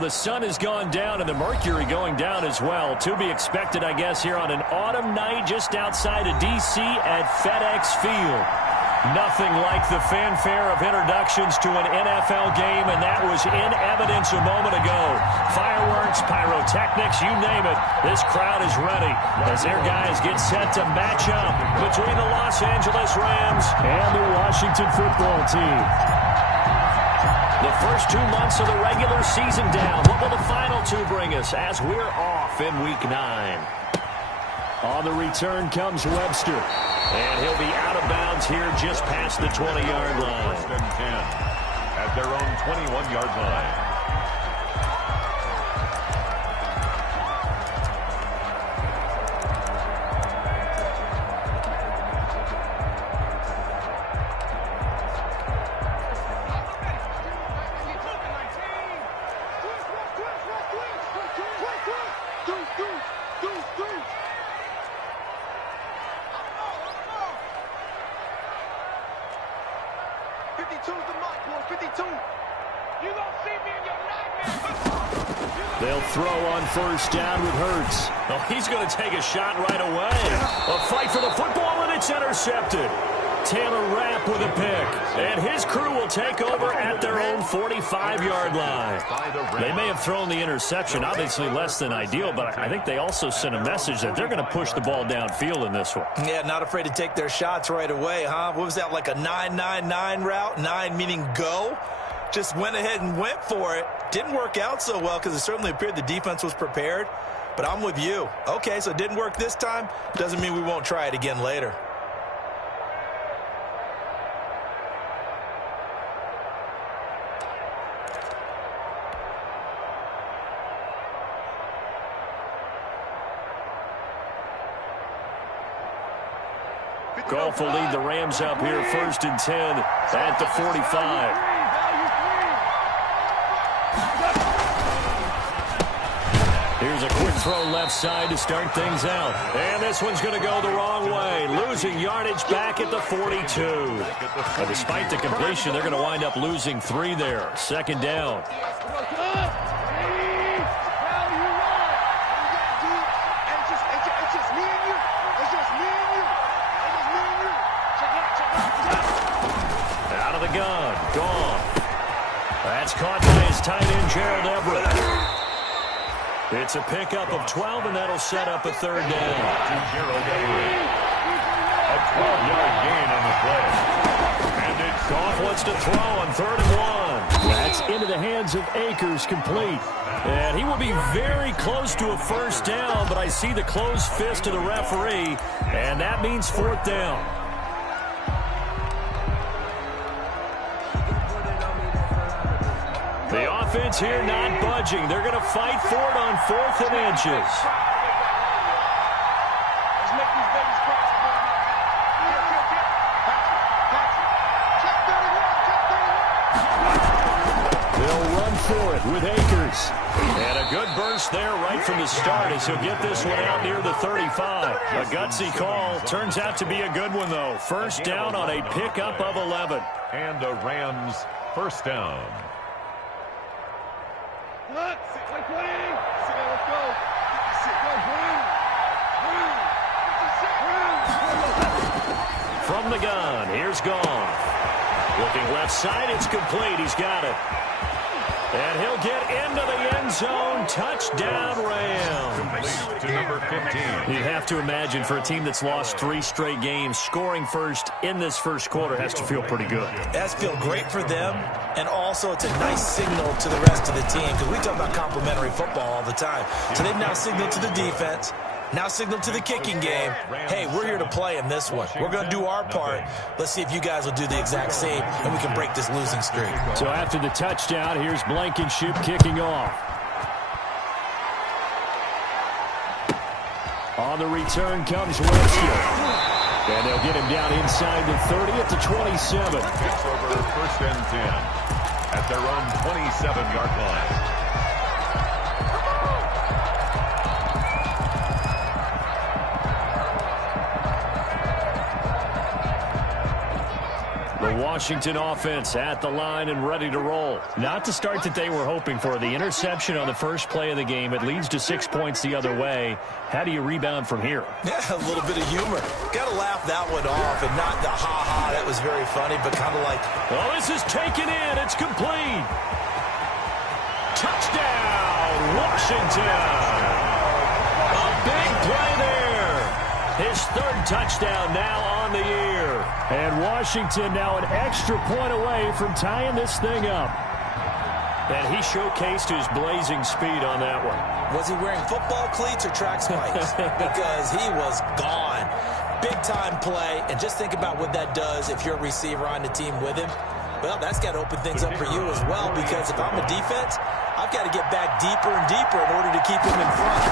The sun has gone down and the mercury going down as well. To be expected, I guess, here on an autumn night just outside of D.C. at FedEx Field. Nothing like the fanfare of introductions to an NFL game, and that was in evidence a moment ago. Fireworks, pyrotechnics, you name it. This crowd is ready as their guys get set to match up between the Los Angeles Rams and the Washington football team. The first 2 months of the regular season down. What will the final two bring us as we're off in Week 9? On the return comes Webster. And he'll be out of bounds here just past the 20-yard line. First and 10 at their own 21-yard line. They'll throw on first down with Hurts. Oh, he's going to take a shot right away. A fight for the football, and it's intercepted. Taylor Rapp with a pick. And his crew will take over at their own 45-yard line. They may have thrown the interception, obviously less than ideal, but I think they also sent a message that they're going to push the ball downfield in this one. Yeah, not afraid to take their shots right away, huh? What was that, like a 9-9-9 route? 9 meaning go? Just went ahead and went for it. Didn't work out so well because it certainly appeared the defense was prepared. But I'm with you. Okay, so it didn't work this time. Doesn't mean we won't try it again later. Goff will lead the Rams up here first and 10 at the 45. Here's a quick throw left side to start things out. And this one's going to go the wrong way. Losing yardage back at the 42. But despite the completion, they're going to wind up losing 3 there. Second down. Out of the gun. Gone. That's caught by his tight end, Gerald Everett. It's a pickup of 12, and that'll set up a third down. To Gerald Everett. A 12-yard gain on the play. And it's Goff wants to throw on 3rd and 1. That's into the hands of Akers, complete. And he will be very close to a first down, but I see the closed fist of the referee, and that means 4th down. The offense here not budging. They're going to fight for it on 4th and inches. They'll run for it with Akers. And a good burst there right from the start as he'll get this one out near the 35. A gutsy call. Turns out to be a good one, though. First down on a pickup of 11. And the Rams first down. From the gun, here's Goff. Looking left side, it's complete. He's got it. And he'll get into the end zone. Touchdown, Rams. Complete to number 15. You have to imagine for a team that's lost 3 straight games, scoring first in this first quarter has to feel pretty good. It has to feel great for them, and also it's a nice signal to the rest of the team because we talk about complimentary football all the time. So they've now signaled to the defense, now signal to the kicking game, hey, we're here to play in this one. We're going to do our part. Let's see if you guys will do the exact same, and we can break this losing streak. So after the touchdown, here's Blankenship kicking off. On the return comes Webster. And they'll get him down inside the 30 at the 27. It's over first and 10 at their own 27-yard line. The Washington offense at the line and ready to roll. Not the start that they were hoping for. The interception on the first play of the game. It leads to 6 points the other way. How do you rebound from here? Yeah, a little bit of humor. Got to laugh that one off and not the ha-ha. That was very funny, but kind of like... Well, this is taken in. It's complete. Touchdown, Washington. A big play there. His third touchdown now on the year. And Washington now an extra point away from tying this thing up. And he showcased his blazing speed on that one. Was he wearing football cleats or track spikes? Because he was gone. Big-time play. And just think about what that does if you're a receiver on the team with him. Well, that's got to open things up for you as well, because if I'm a defense, I've got to get back deeper and deeper in order to keep him in front.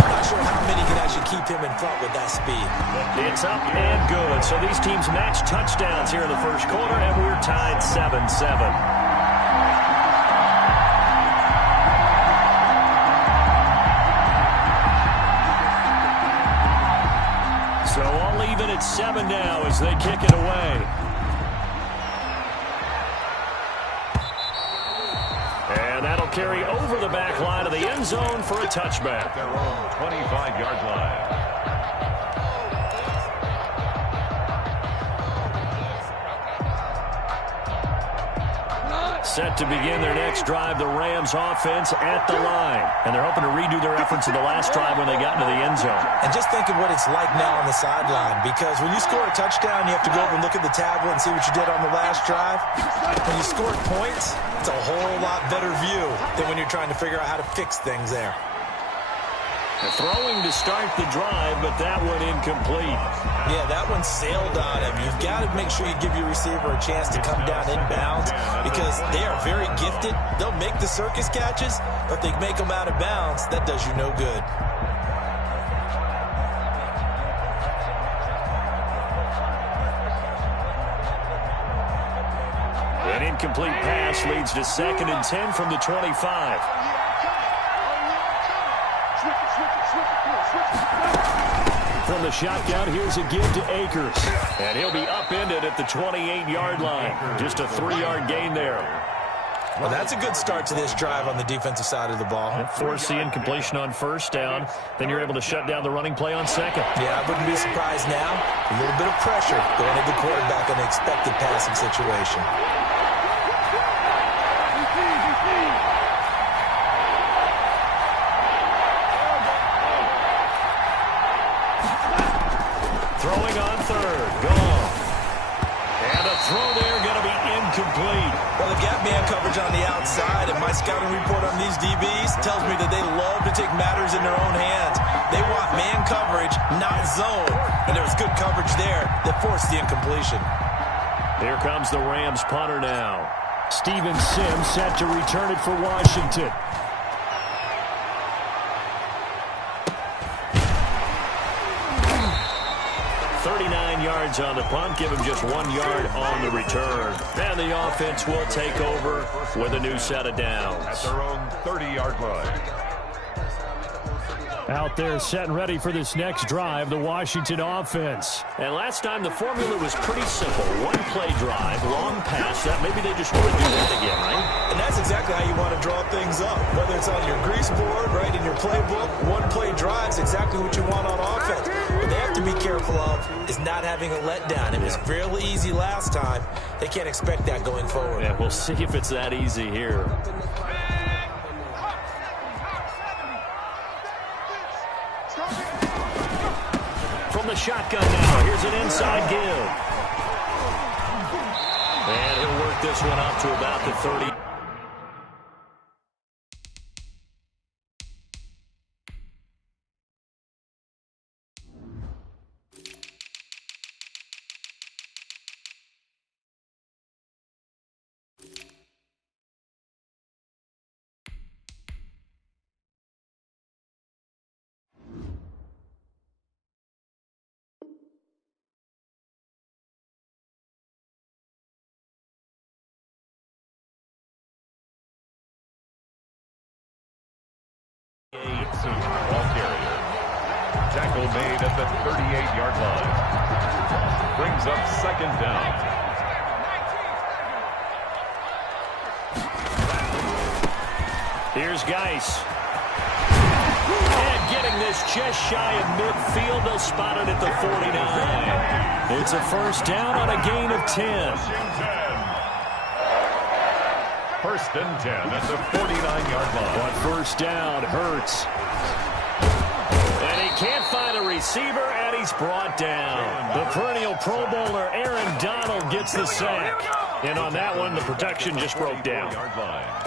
I'm not sure how many can actually keep him in front with that speed. It's up and good. So these teams match touchdowns here in the first quarter, and we're tied 7-7. So all even at 7 now as they kick it away. And that'll carry over the back line of the end zone for a touchback. Their own 25-yard line. Set to begin their next drive, the Rams offense at the line. And they're hoping to redo their efforts in the last drive when they got into the end zone. And just think of what it's like now on the sideline, because when you score a touchdown, you have to go over and look at the tablet and see what you did on the last drive. When you scored points, it's a whole lot better view than when you're trying to figure out how to fix things there. Throwing to start the drive, but that one incomplete. Yeah, that one sailed on him. You've got to make sure you give your receiver a chance to come down inbounds, because they are very gifted. They'll make the circus catches, but they make them out of bounds. That does you no good. An incomplete pass leads to 2nd and 10 from the 25. From the shotgun, here's a give to Akers. And he'll be upended at the 28-yard line. Just a 3-yard gain there. Well, that's a good start to this drive on the defensive side of the ball. Force the incompletion on first down. Then you're able to shut down the running play on second. Yeah, I wouldn't be surprised now. A little bit of pressure going at the quarterback in an expected passing situation. Throwing on third. Gone. And a throw there going to be incomplete. Well, the gap man coverage on the outside, and my scouting report on these DBs tells me that they love to take matters in their own hands. They want man coverage, not zone. And there was good coverage there that forced the incompletion. Here comes the Rams punter now. Steven Sims set to return it for Washington. 39 yards on the punt, give him just 1 yard on the return. And the offense will take over with a new set of downs. At their own 30-yard line. Out there set and ready for this next drive, the Washington offense. And last time the formula was pretty simple. One play drive, long pass. That maybe they just want to do that again, right? And that's exactly how you want to draw things up. Whether it's on your grease board, right, in your playbook, one play drive is exactly what you want on offense. What they have to be careful of is not having a letdown. It was fairly easy last time. They can't expect that going forward. Yeah, we'll see if it's that easy here. From the shotgun now, here's an inside give. And he'll work this one up to about the 30. Ball carrier. Tackle made at the 38-yard line. Brings up second down. Here's Geis. And getting this just shy of midfield. They'll spot it at the 49. It's a first down on a gain of 10. First and 10 at the 49-yard line. On first down, Hurts. And he can't find a receiver, and he's brought down. The perennial Pro Bowler Aaron Donald gets the sack. And on that one, the protection just broke down.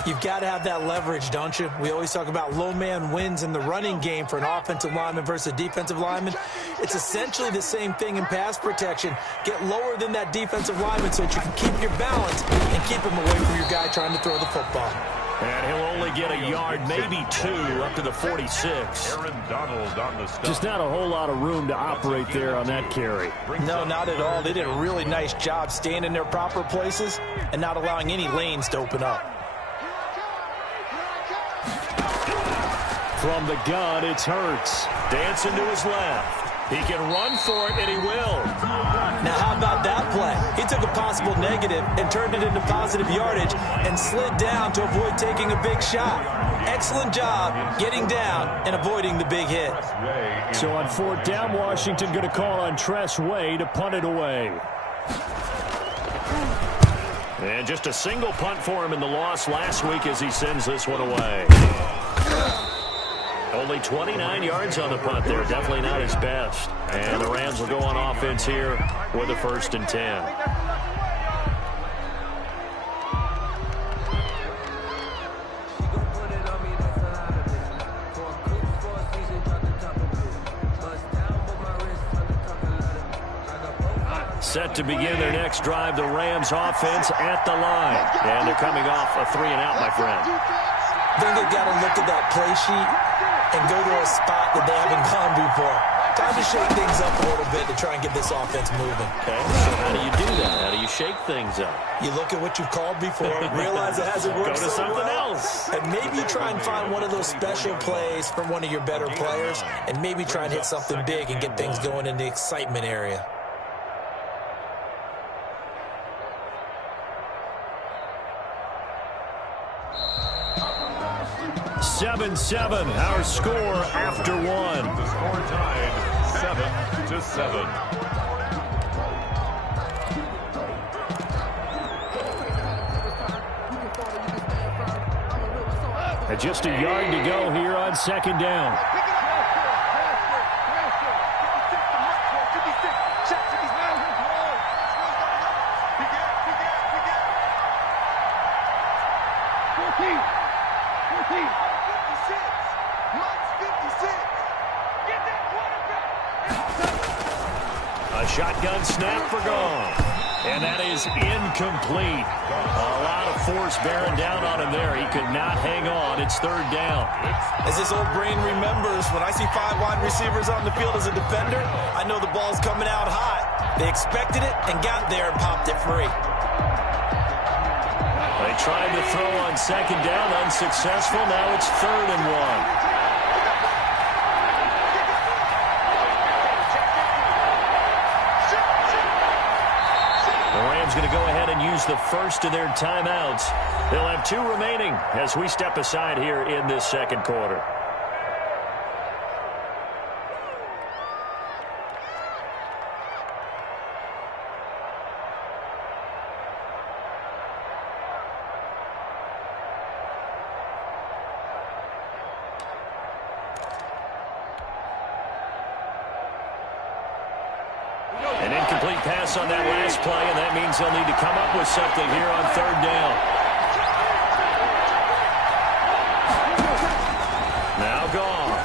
You've got to have that leverage, don't you? We always talk about low man wins in the running game for an offensive lineman versus a defensive lineman. It's essentially the same thing in pass protection. Get lower than that defensive lineman so that you can keep your balance and keep him away from your guy trying to throw the football. And he'll only get a yard, maybe two, up to the 46. Aaron Donald on the stop. Just not a whole lot of room to operate there on that carry. No, not at all. They did a really nice job staying in their proper places and not allowing any lanes to open up. From the gun, it's Hurts. Dancing to his left. He can run for it, and he will. Now, how about that play? He took a possible negative and turned it into positive yardage and slid down to avoid taking a big shot. Excellent job getting down and avoiding the big hit. So on fourth down, Washington going to call on Tress Way to punt it away. And just a single punt for him in the loss last week as he sends this one away. Only 29 yards on the punt there. Definitely not his best. And the Rams will go on offense here with a first and 10. Set to begin their next drive, the Rams offense at the line. And they're coming off a 3-and-out, my friend. I think they've got to look at that play sheet and go to a spot that they haven't gone before. Time to shake things up a little bit to try and get this offense moving. Okay, so how do you do that? How do you shake things up? You look at what you've called before, realize it hasn't worked Go to so something well, else. and maybe try and find one of those special plays from one of your better players, and maybe try and hit something big and get things going in the excitement area. Seven, our score after one. The score tied 7-7. Just a yard to go here on second down. A shotgun snap for gone. And that is incomplete. A lot of force bearing down on him there. He could not hang on. It's third down. As this old brain remembers, when I see 5 wide receivers on the field as a defender, I know the ball's coming out hot. They expected it and got there and popped it free. They tried to throw on second down, unsuccessful. Now it's 3rd and 1. Going to go ahead and use the first of their timeouts. They'll have 2 remaining as we step aside here in this second quarter. An incomplete pass on that last play, and that means they'll need to come up with something here on 3rd down. Now gone.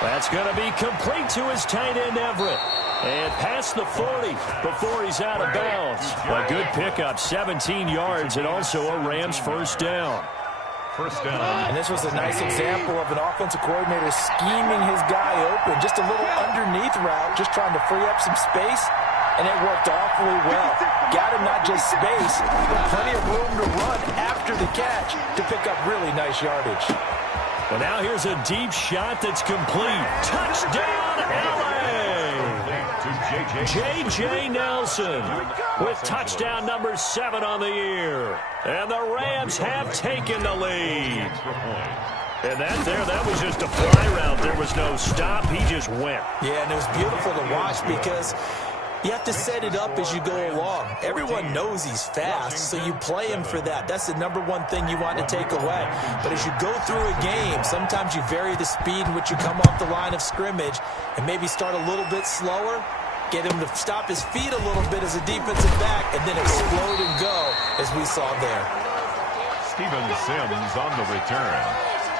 That's going to be complete to his tight end, Everett. And past the 40 before he's out of bounds. A good pickup, 17 yards, and also a Rams first down. First down. And this was a nice example of an offensive coordinator scheming his guy open. Just a little underneath route, just trying to free up some space, and it worked awfully well. Got him not just space, but plenty of room to run after the catch to pick up really nice yardage. Well, now here's a deep shot that's complete. Touchdown, L.A. J.J. Nelson with touchdown number 7 on the year. And the Rams have taken the lead. And that was just a fly route. There was no stop. He just went. Yeah, and it was beautiful to watch because you have to set it up as you go along. Everyone knows he's fast, so you play him for that. That's the number one thing you want to take away. But as you go through a game, sometimes you vary the speed in which you come off the line of scrimmage and maybe start a little bit slower, get him to stop his feet a little bit as a defensive back, and then explode and go, as we saw there. Steven Sims on the return.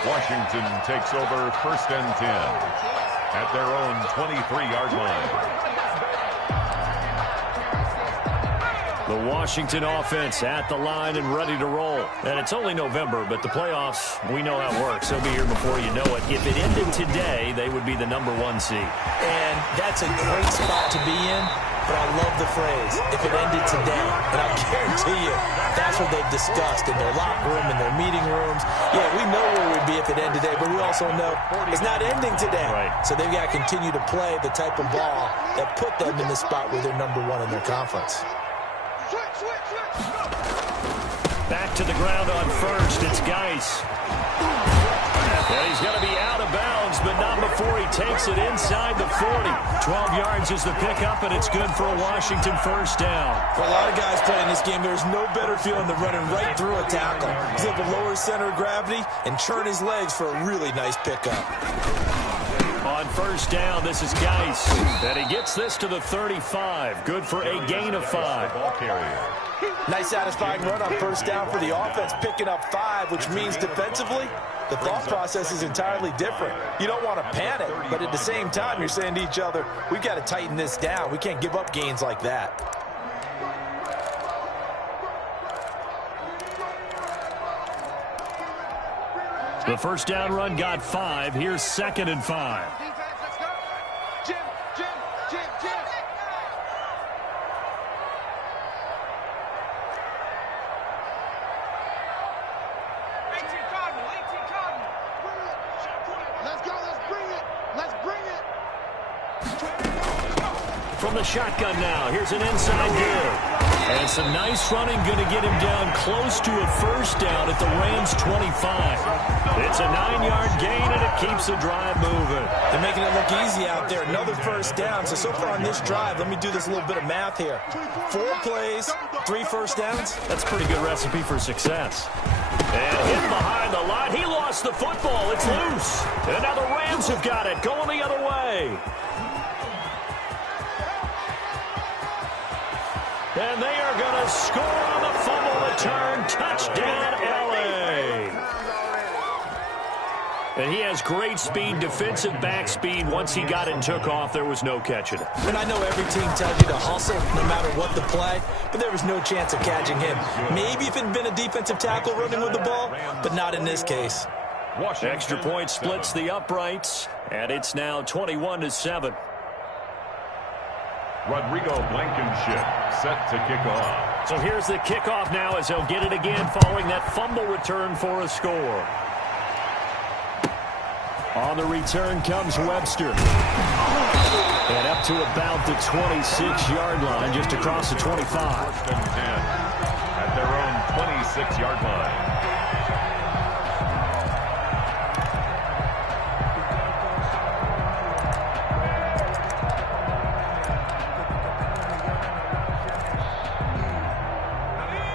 Washington takes over 1st and 10 at their own 23-yard line. The Washington offense at the line and ready to roll. And it's only November, but the playoffs, we know how it works. They'll be here before you know it. If it ended today, they would be the number 1 seed. And that's a great spot to be in, but I love the phrase, if it ended today. And I guarantee you, that's what they've discussed in their locker room, in their meeting rooms. Yeah, we know where we'd be if it ended today, but we also know it's not ending today. Right. So they've got to continue to play the type of ball that put them in the spot where they're number 1 in their conference. Back to the ground on first. It's Geis. And he's going to be out of bounds, but not before he takes it inside the 40. 12 yards is the pickup, and it's good for a Washington first down. For a lot of guys playing this game, there's no better feeling than running right through a tackle. He's able to lower his center of gravity and churn his legs for a really nice pickup. On first down, this is Geis. And he gets this to the 35. Good for a gain of 5. Ball carrier. Nice satisfying run on first down for the offense, picking up 5, which means defensively, the thought process is entirely different. You don't want to panic, but at the same time, you're saying to each other, we've got to tighten this down. We can't give up gains like that. The first down run got 5. Here's 2nd and 5. From the shotgun now, here's an inside give. And some nice running, going to get him down close to a first down at the Rams' 25. It's a 9-yard gain, and it keeps the drive moving. They're making it look easy out there. Another first down. So far on this drive, let me do this little bit of math here. 4 plays, 3 first downs. That's a pretty good recipe for success. And hit behind the line. He lost the football. It's loose. And now the Rams have got it, going the other way. And they are going to score on the fumble return. Touchdown, L.A. And he has great speed, defensive back speed. Once he got it and took off, there was no catching it. And I know every team tells you to hustle no matter what the play, but there was no chance of catching him. Maybe if it had been a defensive tackle running with the ball, but not in this case. Extra point splits the uprights, and it's now 21-7. Rodrigo Blankenship set to kick off. So here's the kickoff now as he'll get it again following that fumble return for a score. On the return comes Webster. And up to about the 26-yard line, just across the 25. 1st and 10 at their own 26-yard line.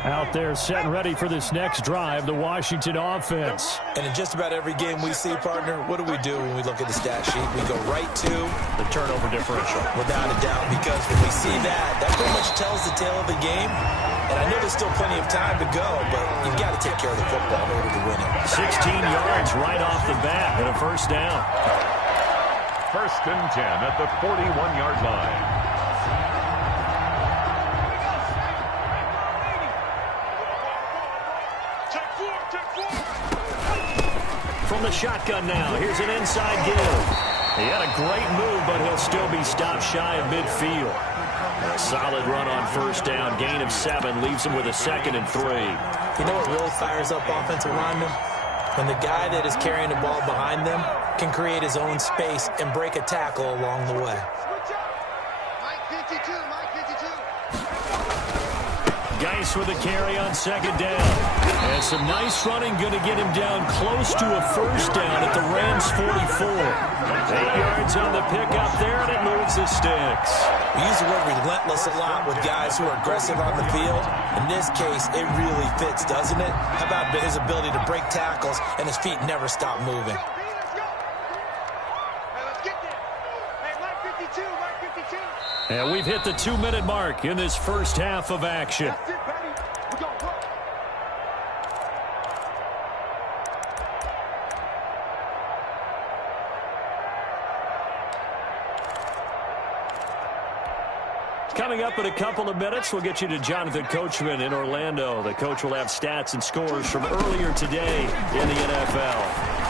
Out there set and ready for this next drive, the Washington offense. And in just about every game we see, partner, what do we do when we look at the stat sheet? We go right to the turnover differential. Without a doubt, because when we see that, that pretty much tells the tale of the game. And I know there's still plenty of time to go, but you've got to take care of the football in order to win it. 16 yards right off the bat and a first down. 1st and 10 at the 41-yard line. From the shotgun now, here's an inside give. He had a great move, but he'll still be stopped shy of midfield. A solid run on first down, gain of 7, leaves him with a 2nd and 3. You know what really fires up offensive linemen? When the guy that is carrying the ball behind them can create his own space and break a tackle along the way. Geis with a carry on second down. And some nice running going to get him down close to a first down at the Rams 44. 8 yards on the pickup there, and it moves the sticks. We use the word relentless a lot with guys who are aggressive on the field. In this case, it really fits, doesn't it? How about his ability to break tackles and his feet never stop moving? And we've hit the 2-minute mark in this first half of action. Coming up in a couple of minutes, we'll get you to Jonathan Coachman in Orlando. The coach will have stats and scores from earlier today in the NFL.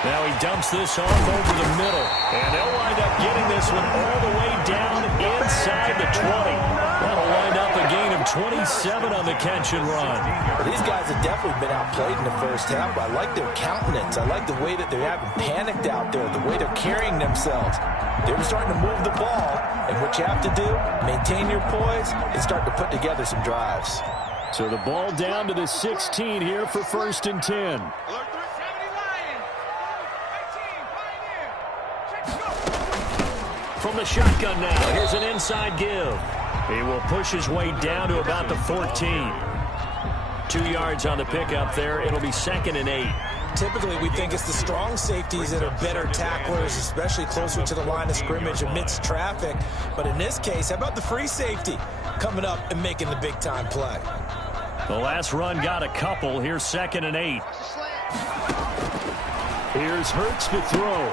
Now he dumps this off over the middle, and they'll wind up getting this one all the way down inside the 20. That'll wind up a gain of 27 on the catch and run. Well, these guys have definitely been outplayed in the first half, but I like their countenance. I like the way that they haven't panicked out there, the way they're carrying themselves. They're starting to move the ball, and what you have to do, maintain your poise and start to put together some drives. So the ball down to the 16 here for 1st and 10. From the shotgun now, here's an inside give. He will push his way down to about the 14. 2 yards on the pickup there. It'll be 2nd and 8. Typically, we think it's the strong safeties that are better tacklers, especially closer to the line of scrimmage amidst traffic. But in this case, how about the free safety coming up and making the big-time play? The last run got a couple. Here's 2nd and 8. Here's Hurts to throw.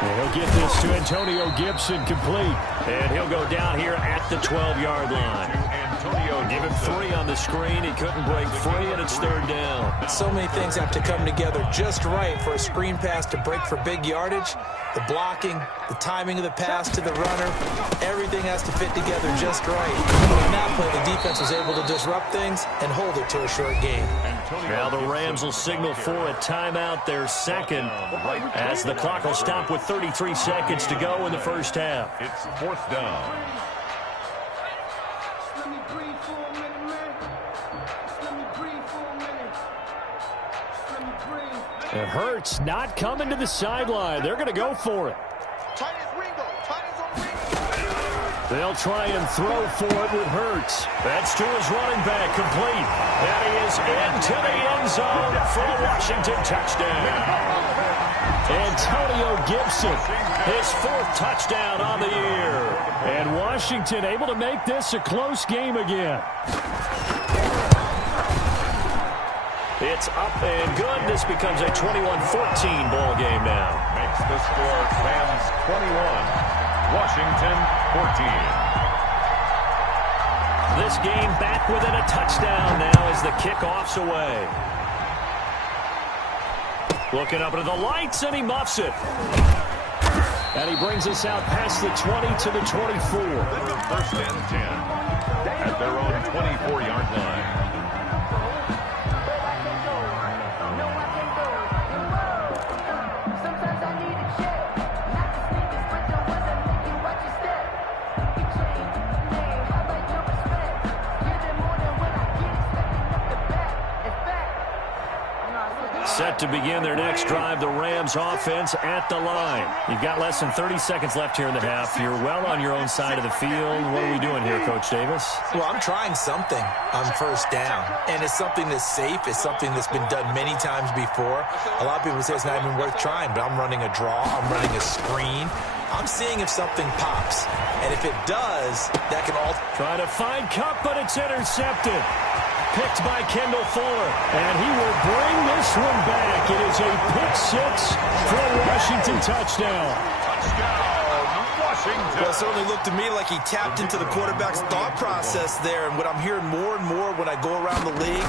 And he'll get this to Antonio Gibson complete. And he'll go down here at the 12-yard line. Give him 3 on the screen. He couldn't break free, and it's 3rd down. So many things have to come together just right for a screen pass to break for big yardage. The blocking, the timing of the pass to the runner, everything has to fit together just right. But in that play, the defense was able to disrupt things and hold it to a short gain. Now the Rams will signal for a timeout, their second, as the clock will stop with 33 seconds to go in the first half. It's 4th down. And Hurts not coming to the sideline. They're going to go for it. They'll try and throw for it with Hurts. That's to his running back, complete. And he is into the end zone for a Washington touchdown. Antonio Gibson, his 4th touchdown on the year. And Washington able to make this a close game again. It's up and good. This becomes a 21-14 ball game now. Makes the score Rams 21, Washington 14. This game back within a touchdown now as the kickoff's away. Looking up into the lights, and he muffs it. And he brings us out past the 20 to the 24. 1st and 10 at their own 24-yard line. Set to begin their next drive, the Rams offense at the line. You've got less than 30 seconds left here in the half. You're well on your own side of the field. What are we doing here, Coach Davis? Well, I'm trying something on 1st down, and it's something that's safe. It's something that's been done many times before. A lot of people say it's not even worth trying, but I'm running a draw. I'm running a screen. I'm seeing if something pops, and if it does, that can all... Trying to find Kupp, but it's intercepted. Picked by Kendall Fuller, and he will bring this one back. It is a pick 6 for a Washington touchdown. Washington. Well, it certainly looked to me like he tapped into the quarterback's thought process there, and what I'm hearing more and more when I go around the league,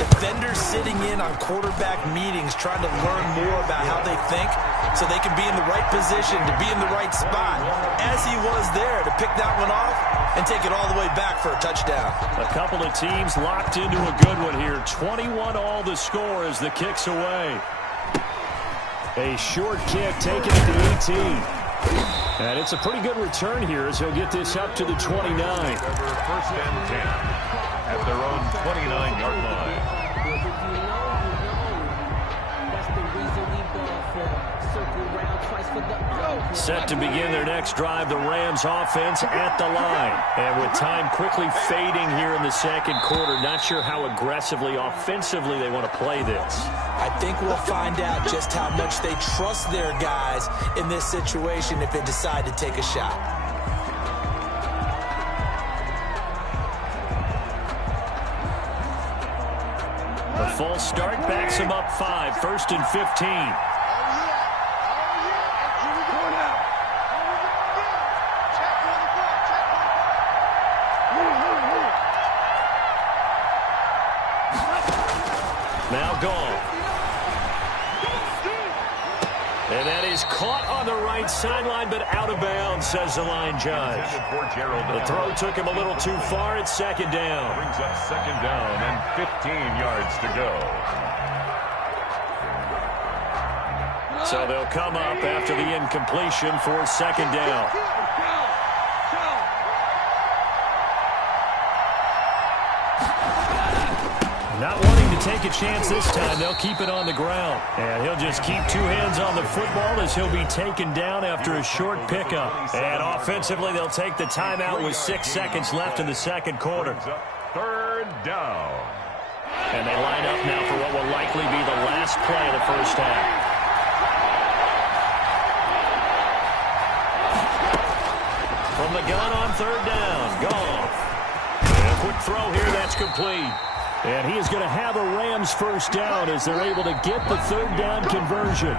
defenders sitting in on quarterback meetings trying to learn more about how they think so they can be in the right position to be in the right spot, as he was there to pick that one off and take it all the way back for a touchdown. A couple of teams locked into a good one here. 21 all the score as the kick's away. A short kick taken at the 18. And it's a pretty good return here as he'll get this up to the 29. 1st and 10. at their own 29-yard line. Set to begin their next drive, the Rams offense at the line. And with time quickly fading here in the second quarter, not sure how aggressively, offensively they want to play this. I think we'll find out just how much they trust their guys in this situation if they decide to take a shot. The false start backs them up 5, 1st and 15. Now gone. And that is caught on the right sideline, but out of bounds, says the line judge. The throw took him a little too far. It's second down. Brings up second down and 15 yards to go. So they'll come up after the incompletion for second down. Not wanting to take a chance this time, they'll keep it on the ground. And he'll just keep two hands on the football as he'll be taken down after a short pickup. And offensively, they'll take the timeout with 6 seconds left in the second quarter. Third down. And they line up now for what will likely be the last play of the first half. From the gun on third down, Goff. And a quick throw here, that's complete. And he is going to have a Rams first down as they're able to get the third down conversion.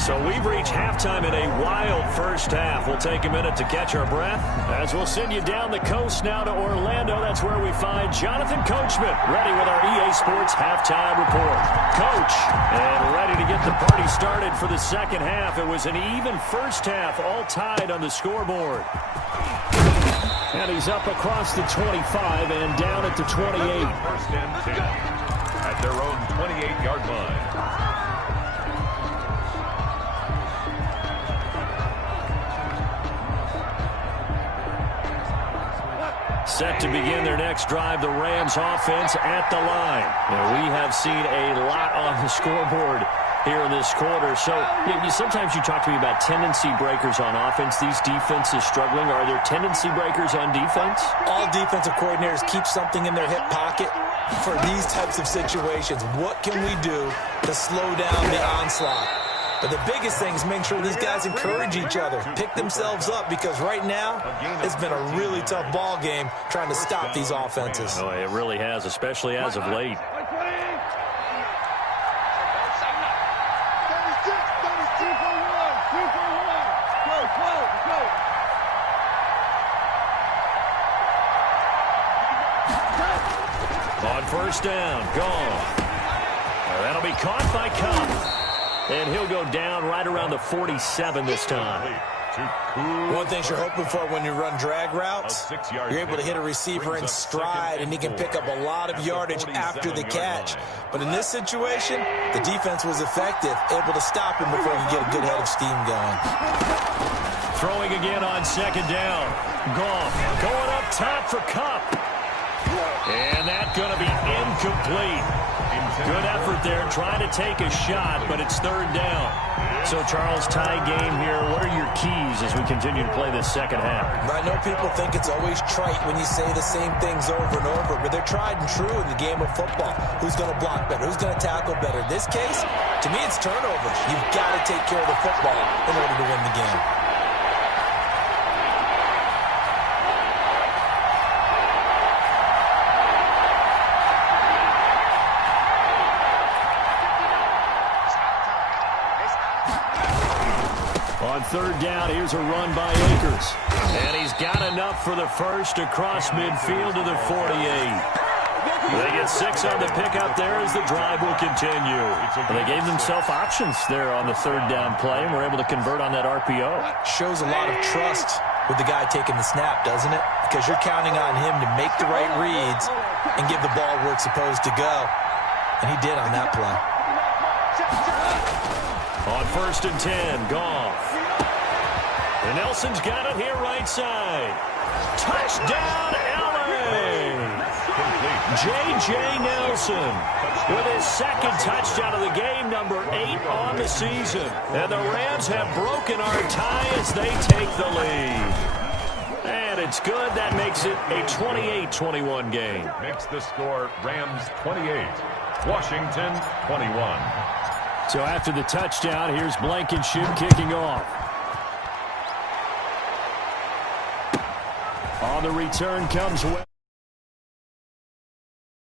So we've reached halftime in a wild first half. We'll take a minute to catch our breath as we'll send you down the coast now to Orlando. That's where we find Jonathan Coachman, ready with our EA Sports halftime report. Coach, and ready to get the party started for the second half. It was an even first half, all tied on the scoreboard. And he's up across the 25 and down at the 28. First and 10 at their own 28-yard line. Set to begin their next drive, the Rams offense at the line. And we have seen a lot on the scoreboard here in this quarter. So sometimes you talk to me about tendency breakers on offense. These defenses struggling. Are there tendency breakers on defense? All defensive coordinators keep something in their hip pocket for these types of situations. What can we do to slow down the onslaught? But the biggest thing is make sure these guys encourage each other, pick themselves up, because right now it's been a really tough ball game trying to stop these offenses. Oh, it really has, especially as of late. On first down, gone. That'll be caught by Cup. And he'll go down right around the 47 this time. One thing you're hoping for when you run drag routes, you're able to hit a receiver in stride, and he can pick up a lot of yardage after the catch. But in this situation, the defense was effective, able to stop him before you get a good head of steam going. Throwing again on second down. Goff going up top for Cup. And that's going to be incomplete. Good effort there, trying to take a shot, but it's third down. So, Charles, tie game here. What are your keys as we continue to play this second half? I know people think it's always trite when you say the same things over and over, but they're tried and true in the game of football. Who's going to block better? Who's going to tackle better? In this case, to me, it's turnovers. You've got to take care of the football in order to win the game. On third down, here's a run by Akers. And he's got enough for the first across midfield to the 48. They get 6 on the pickup there as the drive will continue. And they gave themselves options there on the third down play, and were able to convert on that RPO. Shows a lot of trust with the guy taking the snap, doesn't it? Because you're counting on him to make the right reads and give the ball where it's supposed to go. And he did on that play. On first and 10, Goff. And Nelson's got it here right side. Touchdown, LA! J.J. Nelson with his second touchdown of the game, number 8 on the season. And the Rams have broken our tie as they take the lead. And it's good. That makes it a 28-21 game. Makes the score Rams 28, Washington 21. So after the touchdown, here's Blankenship kicking off. On the return comes Webb.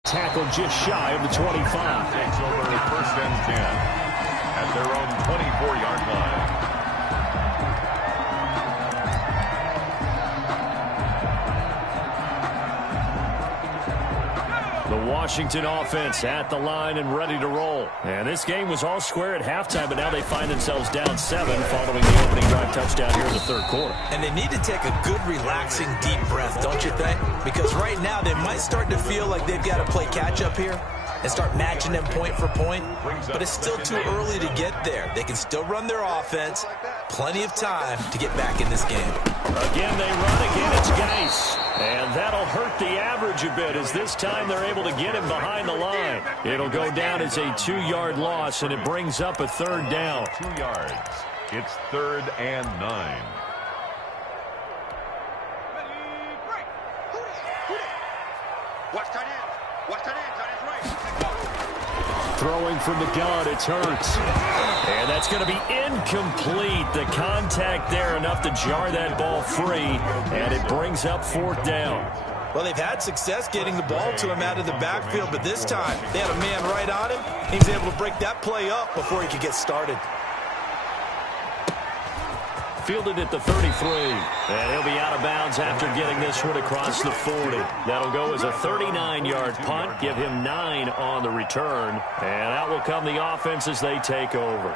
Tackled just shy of the 25. Takes over first and 10 at their own 24-yard line. The Washington offense at the line and ready to roll. And this game was all square at halftime, but now they find themselves down 7 following the opening drive touchdown here in the third quarter. And they need to take a good, relaxing, deep breath, don't you think? Because right now they might start to feel like they've got to play catch-up here and start matching them point for point. But it's still too early to get there. They can still run their offense. Plenty of time to get back in this game. Again, they run. Again, it's Geis. And that'll hurt the average a bit as this time they're able to get him behind the line. It'll go down as a 2-yard loss, and it brings up a third down. 2 yards. It's 3rd and 9. Throwing from the gun, it's Hurts. And that's going to be incomplete. The contact there enough to jar that ball free, and it brings up 4th down. Well, they've had success getting the ball to him out of the backfield, but this time they had a man right on him. He was able to break that play up before he could get started. Fielded at the 33. And he'll be out of bounds after getting this one across the 40. That'll go as a 39-yard punt. Give him 9 on the return. And out will come the offense as they take over.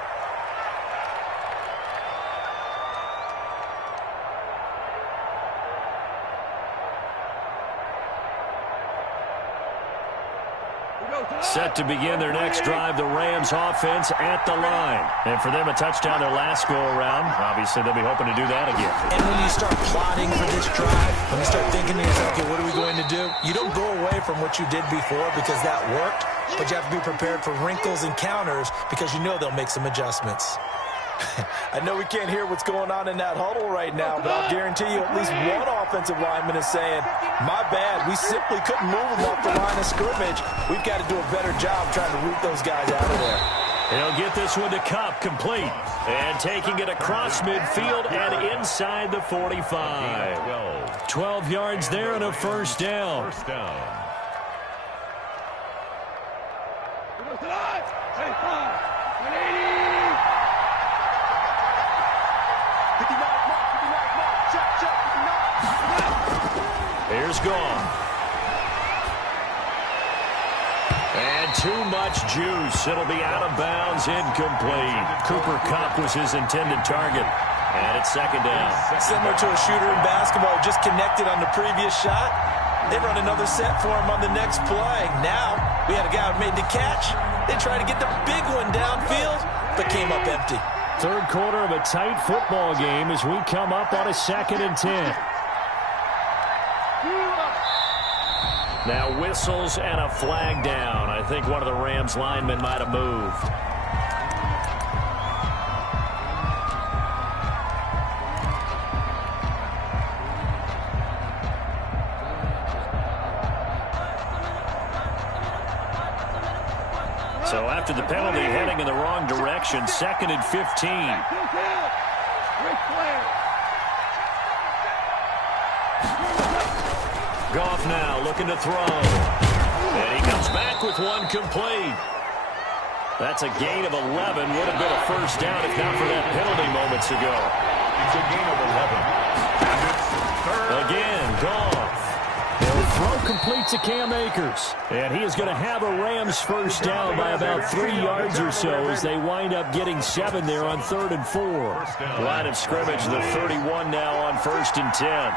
Set to begin their next drive, the Rams offense at the line. And for them, a touchdown their last go-around. Obviously, they'll be hoping to do that again. And when you start plotting for this drive, when you start thinking to yourself, okay, what are we going to do? You don't go away from what you did before because that worked, but you have to be prepared for wrinkles and counters because you know they'll make some adjustments. I know we can't hear what's going on in that huddle right now, but I'll guarantee you at least one offensive lineman is saying, my bad, we simply couldn't move them off the line of scrimmage. We've got to do a better job trying to root those guys out of there. He'll get this one to Cup, complete. And taking it across midfield and inside the 45. 12 yards there and a first down. First down. Here's gone. And too much juice. It'll be out of bounds, incomplete. Cooper Kupp was his intended target. And it's second down. Similar to a shooter in basketball, just connected on the previous shot. They run another set for him on the next play. Now, we had a guy who made the catch. They tried to get the big one downfield, but came up empty. Third quarter of a tight football game as we come up on a 2nd and 10. Now whistles and a flag down. I think one of the Rams linemen might have moved. So after the penalty, heading in the wrong direction, 2nd and 15. Goff now looking to throw. And he comes back with one complete. That's a gain of 11. Would have been a first down if not for that penalty moments ago. It's a gain of 11. Again, Goff. They'll throw complete to Cam Akers. And he is going to have a Rams first down by about 3 yards or so as they wind up getting 7 there on 3rd and 4. Line of scrimmage, the 31 now on 1st and 10.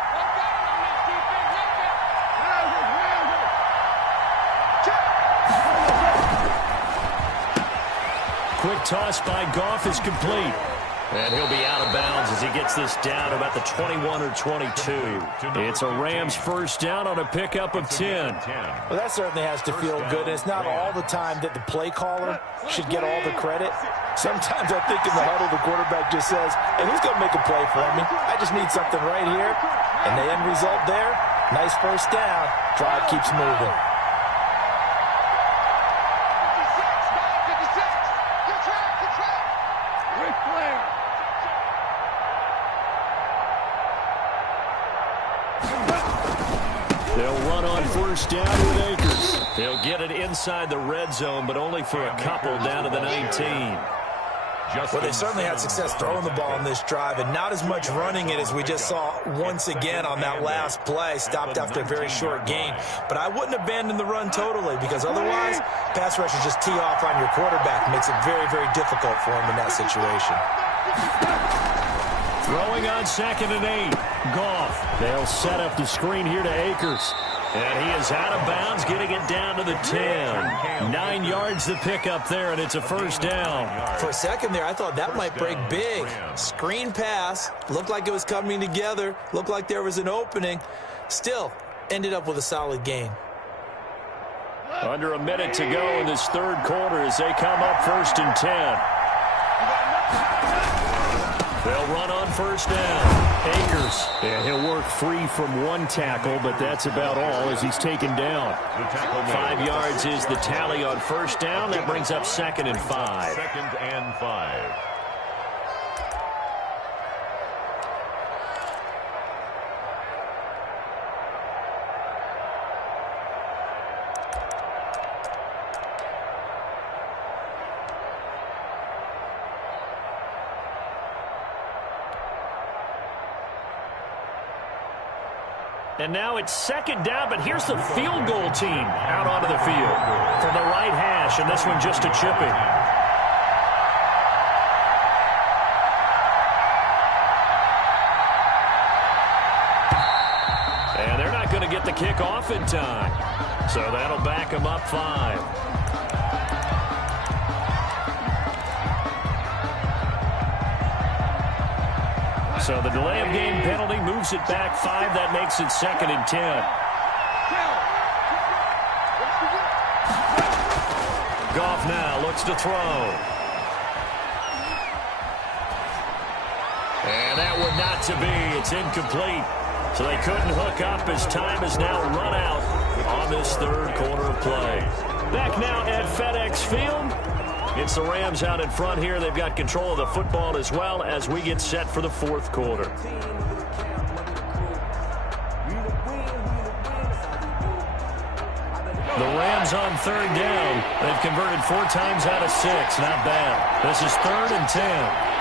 Quick toss by Goff is complete. And he'll be out of bounds as he gets this down about the 21 or 22. It's a Rams first down on a pickup of 10. Well, that certainly has to feel good. And it's not all the time that the play caller should get all the credit. Sometimes I think in the huddle, the quarterback just says, hey, who's going to make a play for me? I just need something right here. And the end result there, nice first down. Drive keeps moving. They'll run on first down with Akers. They'll get it inside the red zone, but only for a couple down to the 19. Well, they certainly had success throwing the ball in this drive, and not as much running it as we just saw once again on that last play. Stopped after a very short gain. But I wouldn't abandon the run totally, because otherwise, pass rushers just tee off on your quarterback. Makes it very, very difficult for him in that situation. Throwing on 2nd and 8. Goff. They'll set up the screen here to Akers. And he is out of bounds, getting it down to the 10. 9 yards the pickup there, and it's a first down. For a second there, I thought that might break big. Screen pass. Looked like it was coming together. Looked like there was an opening. Still, ended up with a solid gain. Under a minute to go in this third quarter as they come up 1st and 10. They'll run on first down. Akers. And he'll work free from one tackle, but that's about all as he's taken down. 5 yards is the tally on first down. That brings up 2nd and 5. 2nd and 5. And now it's 2nd down, but here's the field goal team out onto the field from the right hash, and this one just a chipping. And they're not going to get the kick off in time, so that'll back them up 5. So the delay of game penalty moves it back 5. That makes it 2nd and 10. Goff now looks to throw. And that one not to be. It's incomplete. So they couldn't hook up as time has now run out on this third quarter of play. Back now at FedEx Field. It's the Rams out in front here. They've got control of the football as well as we get set for the fourth quarter. The Rams on 3rd down. They've converted 4 times out of 6. Not bad. This is 3rd and 10.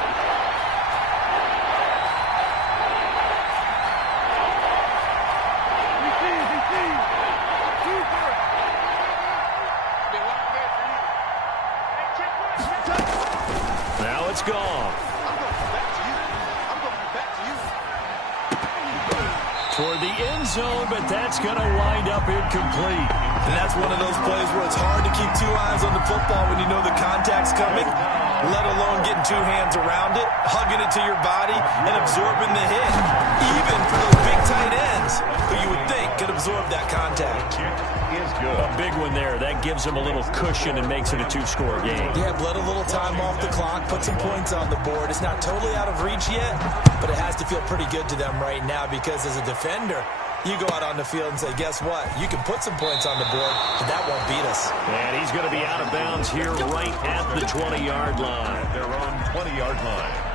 Toward the end zone, but that's going to wind up incomplete. And that's one of those plays where it's hard to keep 2 eyes on the football when you know the contact's coming, let alone getting 2 hands around it, hugging it to your body, and absorbing the hit. Even for those big tight ends, who you would think could absorb that contact. A big one there. That gives them a little cushion and makes it a 2-score game. Yeah, bled a little time off the clock, put some points on the board. It's not totally out of reach yet, but it has to feel pretty good to them right now because as a defender, you go out on the field and say, guess what? You can put some points on the board, but that won't beat us. And he's going to be out of bounds here right at the 20-yard line. Their own 20-yard line.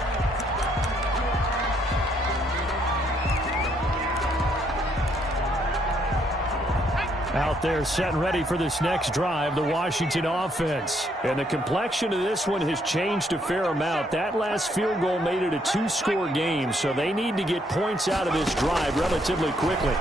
Out there set and ready for this next drive, the Washington offense. And the complexion of this one has changed a fair amount. That last field goal made it a 2-score game, so they need to get points out of this drive relatively quickly.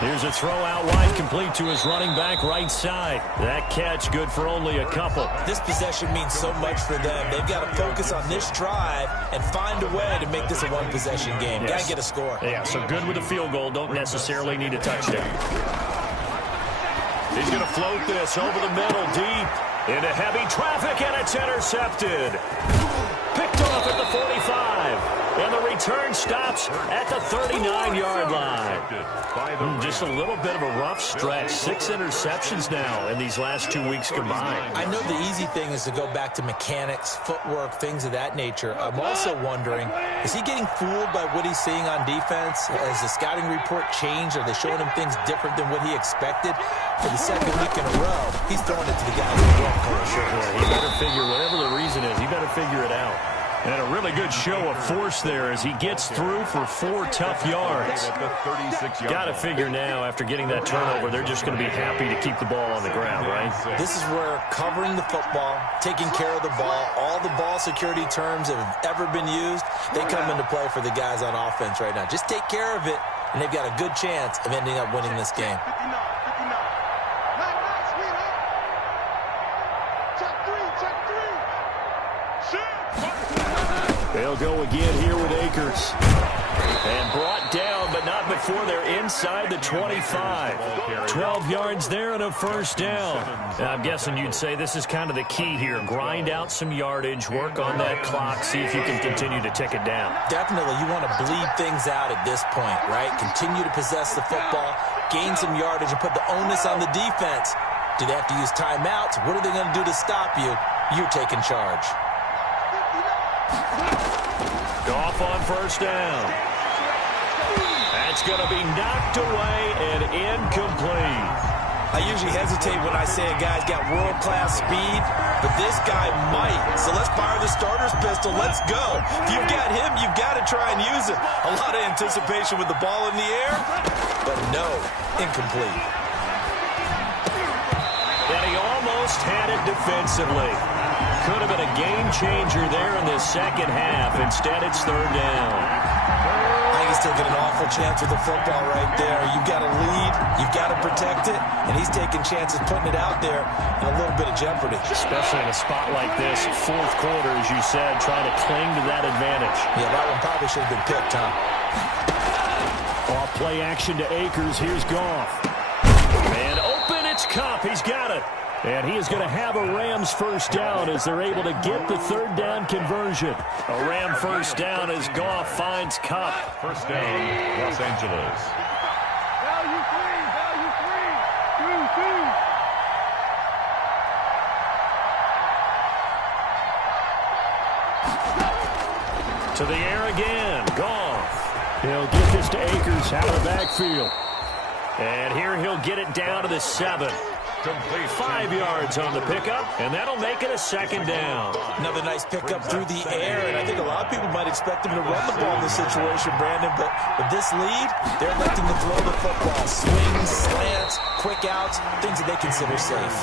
Here's a throw out wide, complete to his running back right side. That catch good for only a couple. This possession means so much for them. They've got to focus on this drive and find a way to make this a one-possession game. Yes. Got to get a score. Yeah, so good with a field goal. Don't necessarily need a touchdown. He's going to float this over the middle deep into heavy traffic, and it's intercepted. Picked off return stops at the 39-yard line. Just a little bit of a rough stretch. 6 interceptions now in these last 2 weeks combined. I know the easy thing is to go back to mechanics, footwork, things of that nature. I'm also wondering, is he getting fooled by what he's seeing on defense? Has the scouting report changed? Are they showing him things different than what he expected? For the second week in a row, he's throwing it to the guys in the red color shirts. He better figure, whatever the reason is, he better figure it out. And a really good show of force there as he gets through for 4 tough yards. Got to figure now, after getting that turnover, they're just going to be happy to keep the ball on the ground, right? This is where covering the football, taking care of the ball, all the ball security terms that have ever been used, they come into play for the guys on offense right now. Just take care of it, and they've got a good chance of ending up winning this game. They'll go again here with Akers. And brought down, but not before they're inside the 25. 12 yards there and a first down. And I'm guessing you'd say this is kind of the key here. Grind out some yardage, work on that clock, see if you can continue to tick it down. Definitely, you want to bleed things out at this point, right? Continue to possess the football, gain some yardage, and put the onus on the defense. Do they have to use timeouts? What are they going to do to stop you? You're taking charge. Off on first down. That's going to be knocked away and incomplete. I usually hesitate when I say a guy's got world-class speed, but this guy might. So let's fire the starter's pistol. Let's go. If you've got him, you've got to try and use him. A lot of anticipation with the ball in the air, but no, incomplete. And he almost had it defensively. Could have been a game changer there in the second half. Instead, it's third down. I think he's taking an awful chance with the football right there. You've got to lead, you've got to protect it, and he's taking chances putting it out there in a little bit of jeopardy. Especially in a spot like this, fourth quarter, as you said, trying to cling to that advantage. Yeah, that one probably should have been picked, huh? Off play action to Akers. Here's Goff. And open, it's Kupp. He's got it. And he is going to have a Rams first down as they're able to get the third down conversion. A Ram first down as Goff finds Kupp. First down, Los Angeles. Value three. To the air again. Goff. He'll get this to Akers out of the backfield. And here he'll get it down to the 7. Complete. 5 yards on the pickup, and that'll make it a second down. Another nice pickup through the air, and I think a lot of people might expect him to run the ball in this situation, Brandon, but with this lead, they're electing to throw the football. Swings, slants, quick outs, things that they consider safe.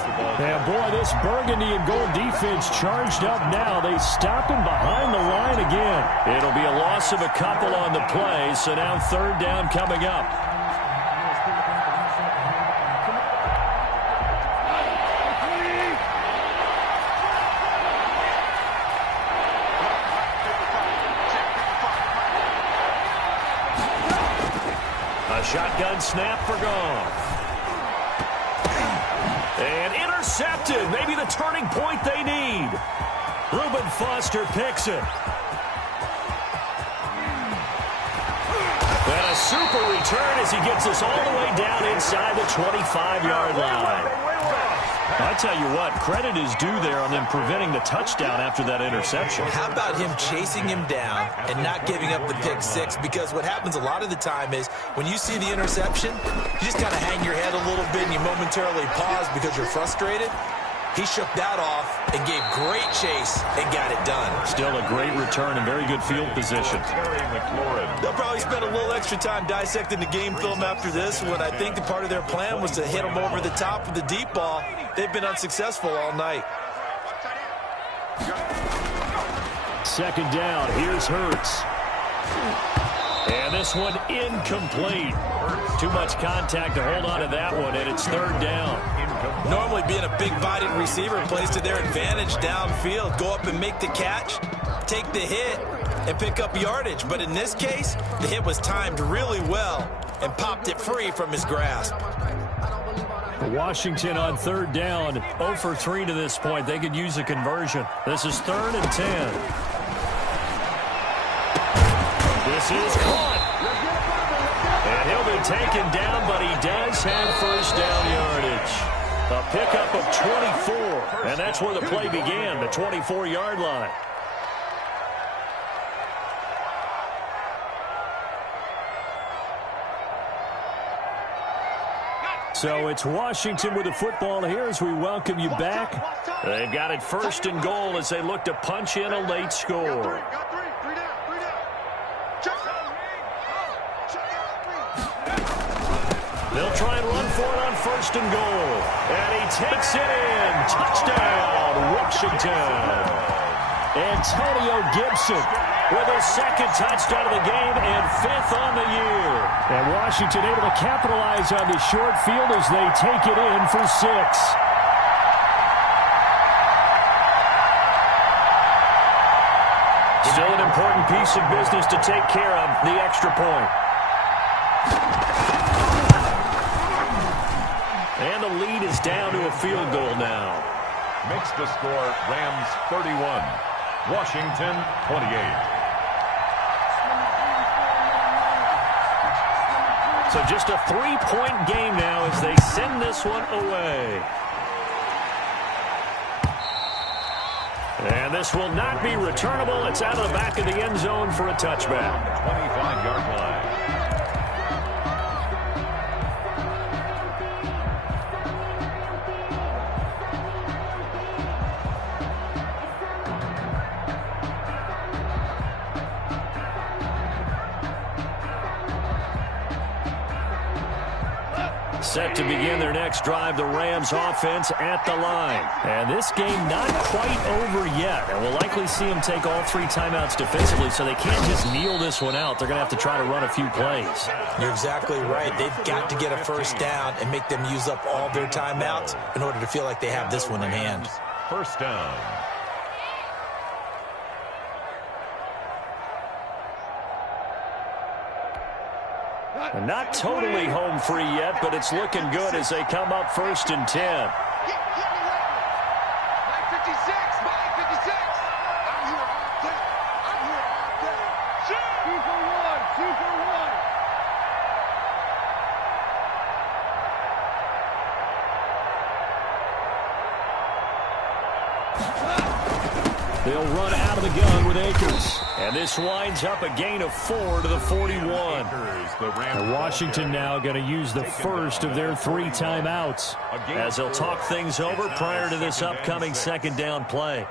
And boy, this burgundy and gold defense charged up now. They stop him behind the line again. It'll be a loss of a couple on the play, so now third down coming up. Shotgun snap for Goff. And intercepted. Maybe the turning point they need. Reuben Foster picks it. And a super return as he gets us all the way down inside the 25-yard line. I tell you what, credit is due there on them preventing the touchdown after that interception. How about him chasing him down and not giving up the pick six? Because what happens a lot of the time is when you see the interception, you just kind of hang your head a little bit and you momentarily pause because you're frustrated. He shook that off and gave great chase and got it done. Still a great return and very good field position. They'll probably spend a little extra time dissecting the game film after this when I think the part of their plan was to hit him over the top with the deep ball. They've been unsuccessful all night. Second down. Here's Hurts. And this one incomplete. Too much contact to hold on to that one, and it's third down. Normally being a big-bodied receiver plays to their advantage downfield. Go up and make the catch, take the hit, and pick up yardage. But in this case, the hit was timed really well and popped it free from his grasp. Washington on third down, 0 for 3 to this point. They could use a conversion. This is 3rd and 10. This This is caught. And he'll be taken down, but he does have first down yardage. A pickup of 24, and that's where the play began, the 24-yard line. So it's Washington with the football here as we welcome you back. They've got it first and goal as they look to punch in a late score. They'll try and run for it on first and goal. And he takes it in. Touchdown, Washington. Antonio Gibson with his second touchdown of the game and 5th on the year. And Washington able to capitalize on the short field as they take it in for 6. Still an important piece of business to take care of, the extra point. And the lead is down to a field goal now. Makes the score Rams 31. Washington 28. So just a 3-point game now as they send this one away. And this will not be returnable. It's out of the back of the end zone for a touchback. 25-yard line. Set to begin their next drive, the Rams offense at the line. And this game not quite over yet. And we'll likely see them take all 3 timeouts defensively, so they can't just kneel this one out. They're going to have to try to run a few plays. You're exactly right. They've got to get a first down and make them use up all their timeouts in order to feel like they have this one in hand. First down. Not totally home free yet, but it's looking good as they come up first and 10. They'll run out of the gun with Akers. And this winds up a gain of 4 to the 41. And Washington now going to use the first of their 3 timeouts as they'll talk things over prior to this upcoming second down play.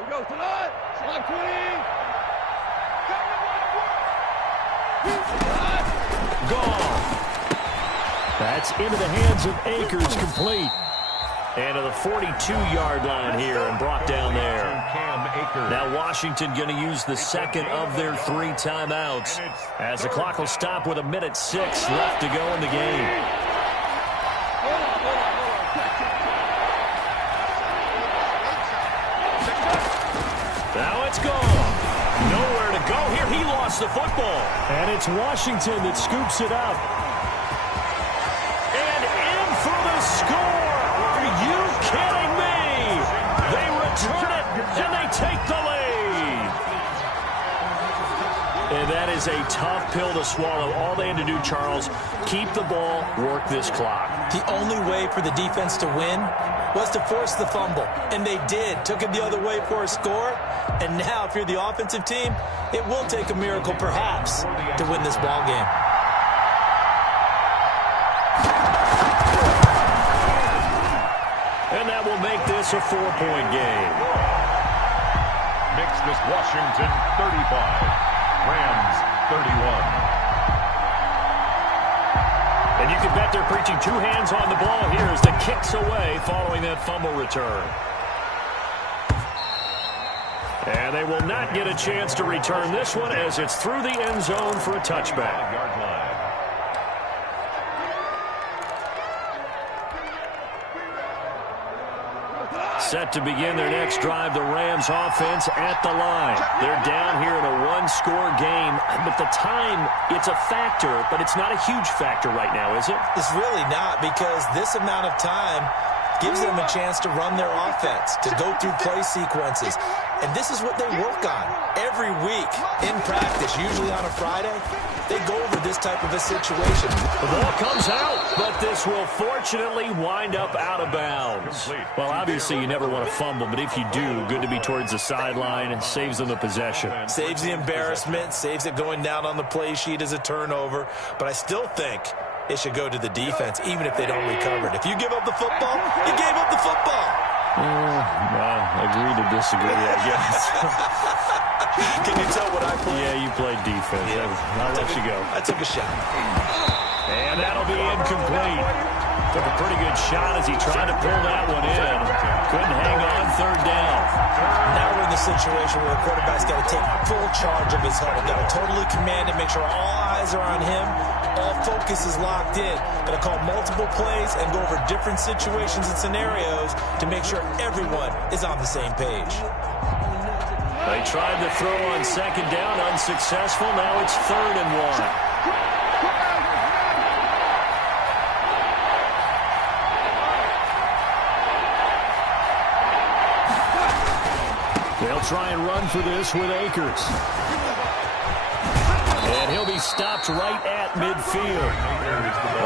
We go tonight. Slide 20. Gone. That's into the hands of Akers, complete. And to the 42-yard line here and brought down there. Now Washington going to use the second of their 3 timeouts as the clock will stop with 1:06 left to go in the game. Now it's gone. Nowhere to go here. He lost the football. And it's Washington that scoops it up. And in for the score. Are you kidding me? They return it, and they take the lead. And that is a tough pill to swallow. All they had to do, Charles, keep the ball, work this clock. The only way for the defense to win was to force the fumble, and they did. Took it the other way for a score, and now if you're the offensive team, it will take a miracle perhaps to win this ball game. And that will make this a 4-point game. Makes this Washington 35, Rams 31. And you can bet they're preaching 2 hands on the ball here as the kick's away following that fumble return. And they will not get a chance to return this one as it's through the end zone for a touchback. Set to begin their next drive, the Rams offense at the line. They're down here in a 1-score game, but the time, it's a factor, but it's not a huge factor right now, is it? It's really not, because this amount of time, gives them a chance to run their offense, to go through play sequences. And this is what they work on every week in practice, usually on a Friday. They go over this type of a situation. The ball comes out, but this will fortunately wind up out of bounds. Well, obviously you never want to fumble, but if you do, good to be towards the sideline and saves them the possession. Saves the embarrassment, saves it going down on the play sheet as a turnover. But I still think it should go to the defense, even if they don't recover it. If you give up the football, you gave up the football. Well, agree to disagree, I guess. Can you tell what I played? Yeah, you played defense. Yeah. I'll let you go. I took a shot. And that'll be incomplete. Took a pretty good shot as he tried to pull that one in. Couldn't hang on third down. Now we're in the situation where the quarterback's got to take full charge of his huddle. Got to totally command it, make sure all eyes are on him. All focus is locked in. Got to call multiple plays and go over different situations and scenarios to make sure everyone is on the same page. They tried to throw on second down, unsuccessful. Now it's 3rd and 1. They'll try and run for this with Akers. And he'll be stopped right at midfield.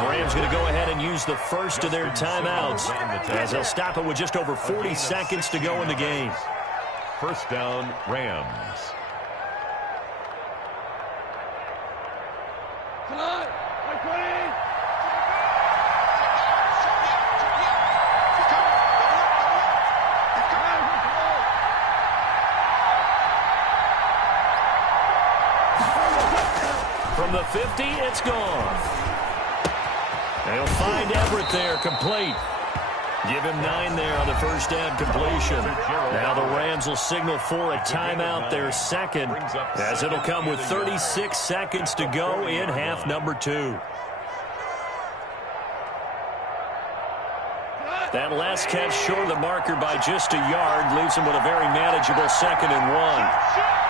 The Rams going to go ahead and use the first of their timeouts as they'll stop it with just over 40 seconds to go in the game. First down, Rams. From the 50, it's gone. They'll find Everett there, complete. Give him 9 there on the first down completion. Now the Rams will signal for a timeout, their second, as it'll come with 36 seconds to go in half number 2. That last catch short of the marker by just a yard leaves him with a very manageable 2nd and 1.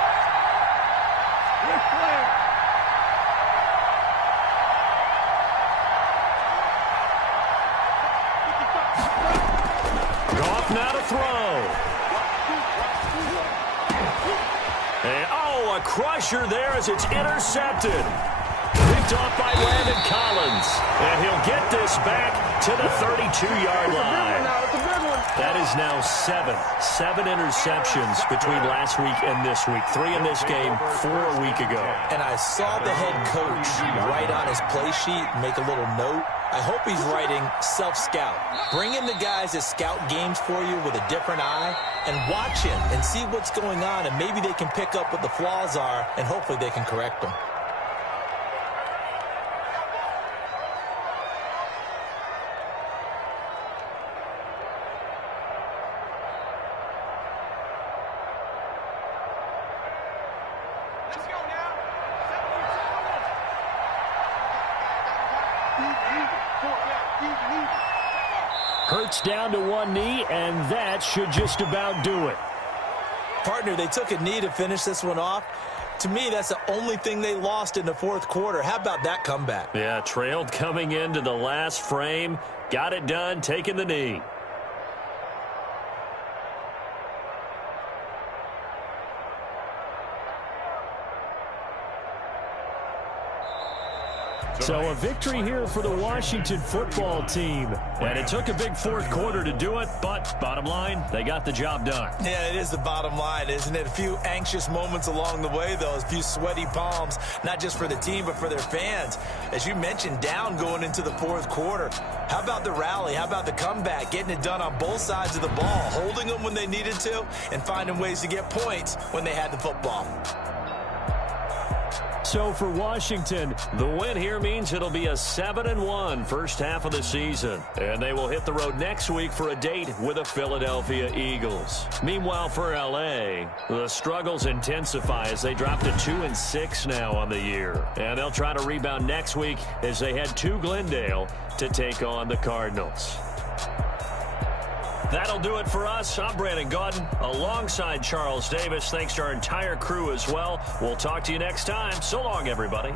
Crusher there as it's intercepted. Picked off by Landon Collins. And he'll get this back to the 32-yard line. That is now 7 interceptions between last week and this week. 3 in this game, 4 a week ago. And I saw the head coach write on his play sheet, make a little note. I hope he's writing self-scout. Bring in the guys that scout games for you with a different eye and watch him and see what's going on, and maybe they can pick up what the flaws are, and hopefully they can correct them. Hurts down to one knee, and that should just about do it. Partner, they took a knee to finish this one off. To me, that's the only thing they lost in the 4th quarter. How about that comeback? Yeah, trailed coming into the last frame. Got it done, taking the knee. So a victory here for the Washington football team. And it took a big 4th quarter to do it, but bottom line, they got the job done. Yeah, it is the bottom line, isn't it? A few anxious moments along the way, though. A few sweaty palms, not just for the team, but for their fans. As you mentioned, down going into the 4th quarter. How about the rally? How about the comeback? Getting it done on both sides of the ball, holding them when they needed to, and finding ways to get points when they had the football. So for Washington, the win here means it'll be a 7-1 first half of the season. And they will hit the road next week for a date with the Philadelphia Eagles. Meanwhile, for L.A., the struggles intensify as they drop to 2-6 now on the year. And they'll try to rebound next week as they head to Glendale to take on the Cardinals. That'll do it for us. I'm Brandon Gaudin alongside Charles Davis. Thanks to our entire crew as well. We'll talk to you next time. So long, everybody.